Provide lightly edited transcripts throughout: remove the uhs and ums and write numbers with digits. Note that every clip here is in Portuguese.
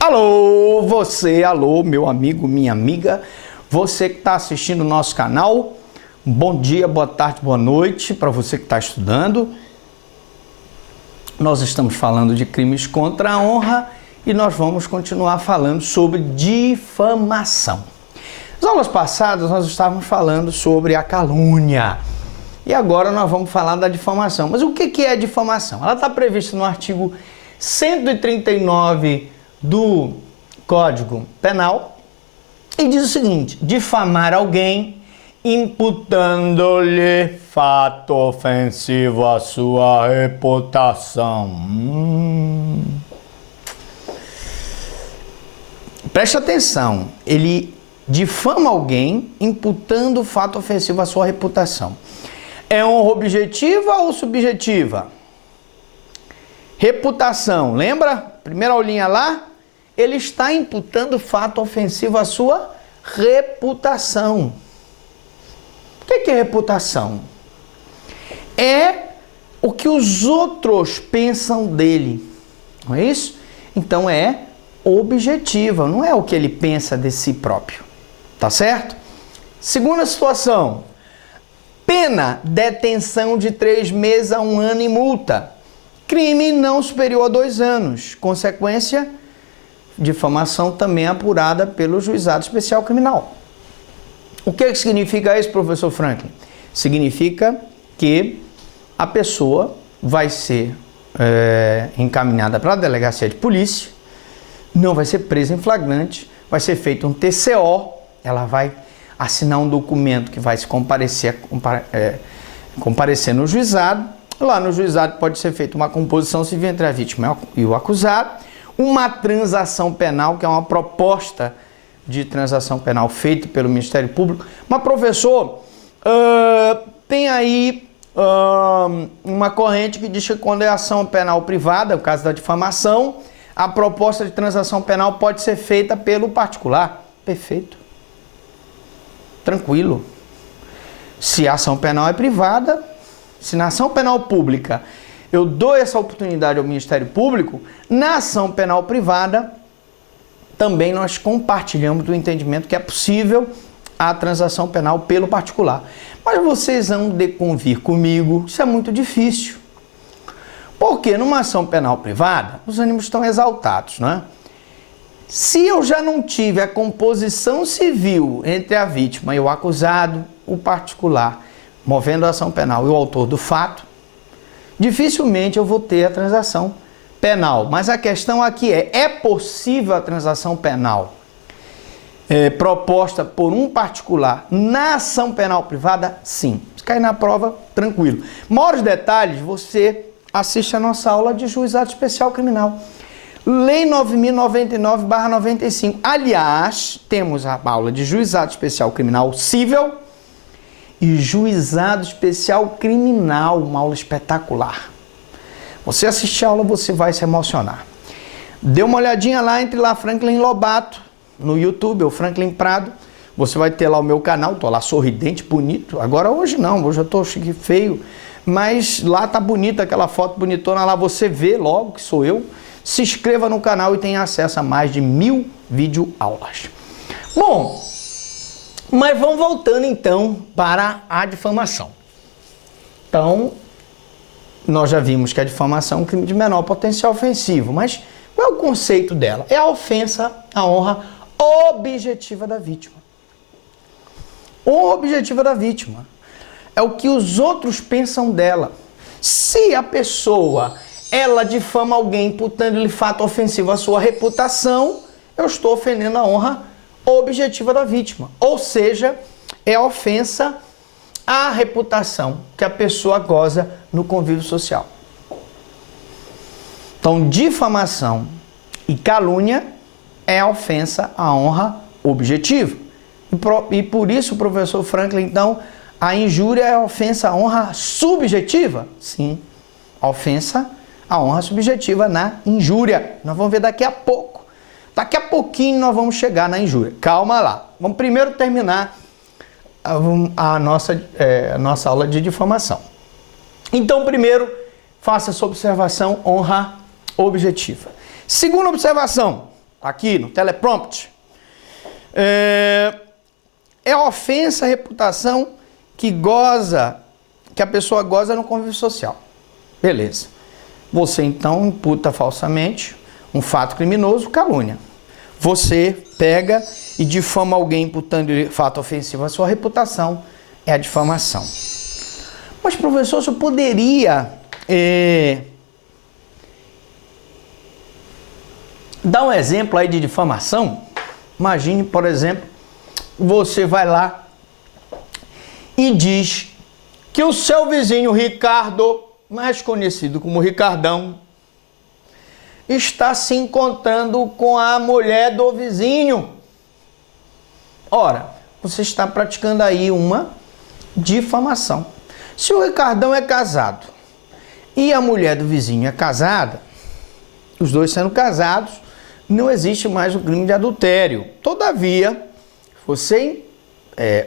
Alô, você, alô, meu amigo, minha amiga, você que está assistindo o nosso canal, bom dia, boa tarde, boa noite para você que está estudando. Nós estamos falando de crimes contra a honra e nós vamos continuar falando sobre difamação. Nas aulas passadas nós estávamos falando sobre a calúnia e agora nós vamos falar da difamação. Mas o que é difamação? Ela está prevista no artigo 139 do Código Penal e diz o seguinte: difamar alguém imputando-lhe fato ofensivo à sua reputação. Preste atenção, ele difama alguém imputando fato ofensivo à sua reputação. É honra objetiva ou subjetiva? Reputação, lembra? Primeira aulinha lá, ele está imputando fato ofensivo à sua reputação. O que é reputação? É o que os outros pensam dele, não é isso? Então é objetiva, não é o que ele pensa de si próprio, tá certo? Segunda situação, pena, detenção de 3 meses a 1 ano e multa. Crime não superior a 2 anos. Consequência, difamação também apurada pelo Juizado Especial Criminal. O que significa isso, professor Franklin? Significa que a pessoa vai ser encaminhada para a delegacia de polícia, não vai ser presa em flagrante, vai ser feito um TCO, ela vai assinar um documento que vai se comparecer no juizado. Lá no juizado pode ser feita uma composição civil entre a vítima e o acusado, uma transação penal, que é uma proposta de transação penal feita pelo Ministério Público. Mas, professor, tem aí uma corrente que diz que quando é ação penal privada, no caso da difamação, a proposta de transação penal pode ser feita pelo particular. Perfeito. Tranquilo. Se a ação penal é privada, se na ação penal pública eu dou essa oportunidade ao Ministério Público, na ação penal privada também nós compartilhamos do entendimento que é possível a transação penal pelo particular. Mas vocês vão de convir comigo, isso é muito difícil. Porque numa ação penal privada, os ânimos estão exaltados, não é? Se eu já não tive a composição civil entre a vítima e o acusado, o particular, movendo a ação penal e o autor do fato, dificilmente eu vou ter a transação penal. Mas a questão aqui é possível a transação penal proposta por um particular na ação penal privada? Sim. Se cair na prova, tranquilo. Maiores detalhes, você assiste a nossa aula de Juizado Especial Criminal. Lei 9.099/95. Aliás, temos a aula de Juizado Especial Criminal Cível e Juizado Especial Criminal, uma aula espetacular. Você assistir a aula, você vai se emocionar. Dê uma olhadinha lá, entre lá Franklin Lobato, no YouTube, ou Franklin Prado. Você vai ter lá o meu canal, tô lá sorridente, bonito. Agora hoje não, hoje eu tô chique, feio. Mas lá tá bonita, aquela foto bonitona lá, você vê logo que sou eu. Se inscreva no canal e tenha acesso a mais de 1000 videoaulas. Bom, mas vamos voltando então para a difamação. Então, nós já vimos que a difamação é um crime de menor potencial ofensivo, mas qual é o conceito dela? É a ofensa à honra objetiva da vítima. Honra objetiva da vítima é o que os outros pensam dela. Se a pessoa ela difama alguém imputando-lhe fato ofensivo à sua reputação, eu estou ofendendo a honra objetiva da vítima. Ou seja, é a ofensa à reputação que a pessoa goza no convívio social. Então, difamação e calúnia é a ofensa à honra objetiva. E por isso, professor Franklin, então, a injúria é a ofensa à honra subjetiva? Sim, a ofensa à honra subjetiva na injúria. Nós vamos ver daqui a pouco. Daqui a pouquinho nós vamos chegar na injúria. Calma lá. Vamos primeiro terminar a nossa aula de difamação. Então, primeiro, faça essa observação, honra objetiva. Segunda observação, aqui no teleprompter. É ofensa à reputação que a pessoa goza no convívio social. Beleza. Você então imputa falsamente um fato criminoso, calúnia. Você pega e difama alguém imputando fato ofensivo à sua reputação, é a difamação. Mas, professor, você poderia dar um exemplo aí de difamação? Imagine, por exemplo, você vai lá e diz que o seu vizinho Ricardo, mais conhecido como Ricardão, está se encontrando com a mulher do vizinho. Ora, você está praticando aí uma difamação. Se o Ricardão é casado e a mulher do vizinho é casada, os dois sendo casados, não existe mais o crime de adultério. Todavia, você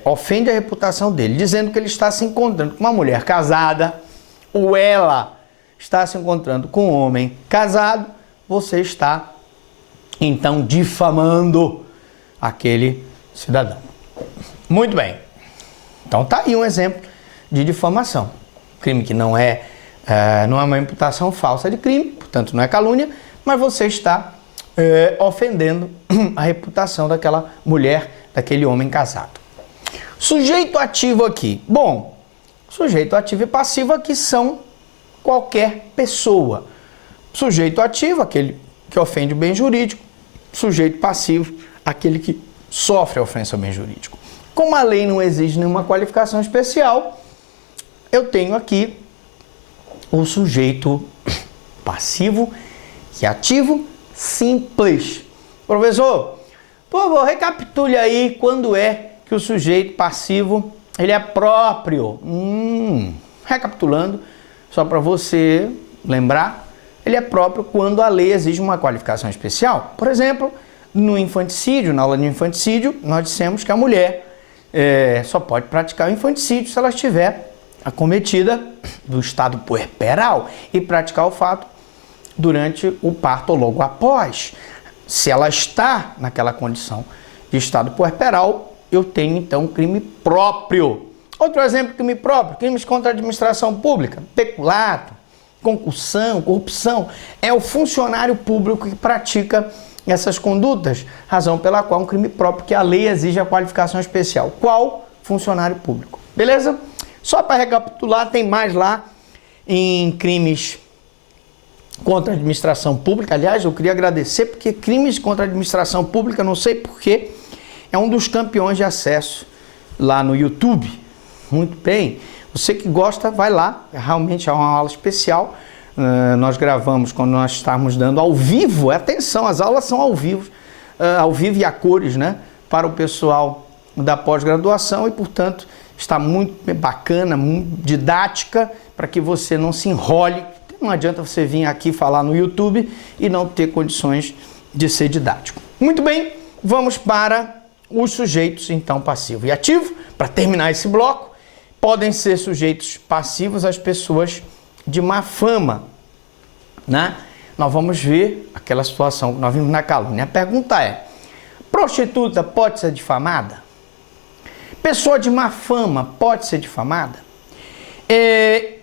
ofende a reputação dele, dizendo que ele está se encontrando com uma mulher casada, ou ela está se encontrando com um homem casado, você está, então, difamando aquele cidadão. Muito bem. Então, tá aí um exemplo de difamação. Crime que não é uma imputação falsa de crime, portanto, não é calúnia, mas você está ofendendo a reputação daquela mulher, daquele homem casado. Sujeito ativo aqui. Bom, sujeito ativo e passivo aqui são qualquer pessoa. Sujeito ativo, aquele que ofende o bem jurídico. Sujeito passivo, aquele que sofre a ofensa ao bem jurídico. Como a lei não exige nenhuma qualificação especial, eu tenho aqui o sujeito passivo e ativo simples. Professor, por favor, recapitule aí quando é que o sujeito passivo ele é próprio. Recapitulando, só para você lembrar, ele é próprio quando a lei exige uma qualificação especial. Por exemplo, no infanticídio, na aula de infanticídio, nós dissemos que a mulher só pode praticar o infanticídio se ela estiver acometida do estado puerperal e praticar o fato durante o parto ou logo após. Se ela está naquela condição de estado puerperal, eu tenho então um crime próprio. Outro exemplo de crime próprio, crimes contra a administração pública, peculato, concussão, corrupção. É o funcionário público que pratica essas condutas, razão pela qual é um crime próprio que a lei exige a qualificação especial. Qual? Funcionário público. Beleza? Só para recapitular, tem mais lá em crimes contra a administração pública. Aliás, eu queria agradecer porque crimes contra a administração pública, não sei porquê, é um dos campeões de acesso lá no YouTube. Muito bem. Você que gosta, vai lá. Realmente é uma aula especial. Nós gravamos quando nós estávamos dando ao vivo. Atenção, as aulas são ao vivo e a cores, né? Para o pessoal da pós-graduação e, portanto, está muito bacana, muito didática, para que você não se enrole. Não adianta você vir aqui falar no YouTube e não ter condições de ser didático. Muito bem, vamos para os sujeitos, então, passivo e ativo. Para terminar esse bloco, podem ser sujeitos passivos as pessoas de má fama, né? Nós vamos ver aquela situação que nós vimos na calúnia. A pergunta é: prostituta pode ser difamada? Pessoa de má fama pode ser difamada?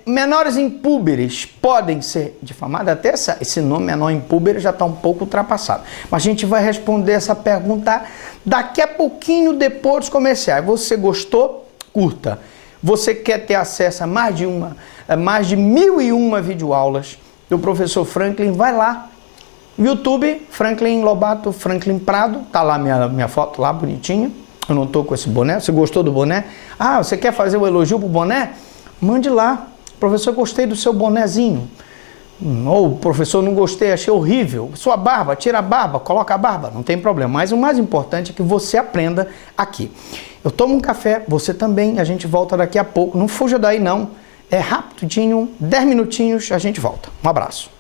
Menores impúberes podem ser difamadas? Até esse nome menor impúber já está um pouco ultrapassado. Mas a gente vai responder essa pergunta daqui a pouquinho depois dos comerciais. Você gostou? Curta. Você quer ter acesso a mais de 1.001 videoaulas do professor Franklin? Vai lá. YouTube, Franklin Lobato, Franklin Prado. Tá lá minha foto lá, bonitinha. Eu não tô com esse boné. Você gostou do boné? Ah, você quer fazer o elogio pro boné? Mande lá. Professor, gostei do seu bonezinho. Ou, professor, não gostei, achei horrível. Sua barba, tira a barba, coloca a barba. Não tem problema. Mas o mais importante é que você aprenda aqui. Eu tomo um café, você também. A gente volta daqui a pouco. Não fuja daí, não. É rapidinho, 10 minutinhos, a gente volta. Um abraço.